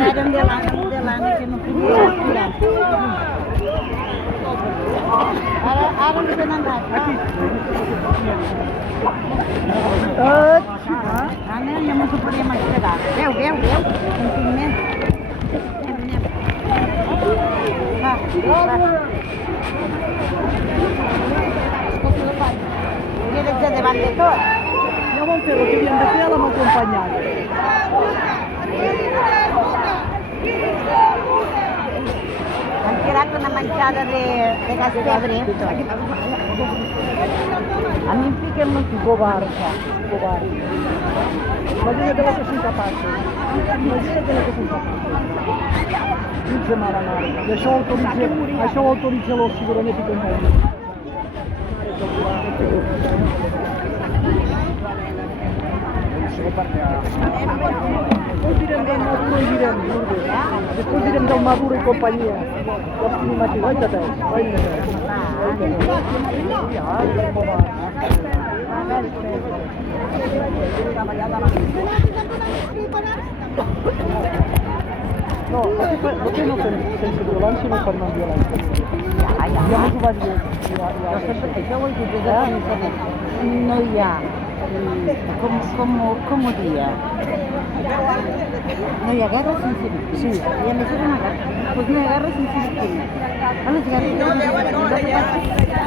Ada modelan que não podia tirar. Ara não tem nada. Ana yang mau seperti mas kita. Veu. Dia de davant de tot. Ja vam fer el que havíem de fer, l'hem acompanyat. Han tirat una manxada de castebre. A mi em fiquen un covard. Imagina que són capaços. Imagina que són capaços. Mitja mare mare. I això ho autoritza la cibernética companya. Després direm del Maduro i direm, després direm del Maduro i companyia. No, que no sense violència no fan amb violència. Ja m'ho va dir. Això ho he dit des del començament. No hi ha, com ho dia? No hi ha guerra sense víctimes. Sí. I a més és una guerra. Doncs no hi ha guerra sense víctimes. A les guerres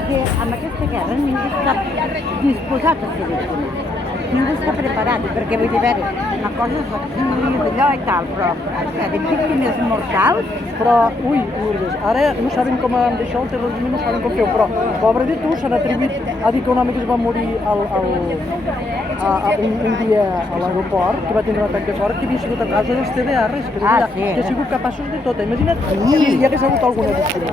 que amb aquesta guerra ningú està disposat a ser víctima. Ningú està preparat, perquè vull dir, una cosa és d'allò i tal, però de víctimes mortals... Però, Lourdes, ara no saben com han d'això, el terrorisme no saben com feu, però, pobre de tu, s'han atribuït a dir que un home que es va morir un dia a l'aeroport, que va tindre un atac de cor, que havia sigut a casa dels TDRs, que ha sigut capaços de tot. Imagina't si hi hagués hagut alguna víctima.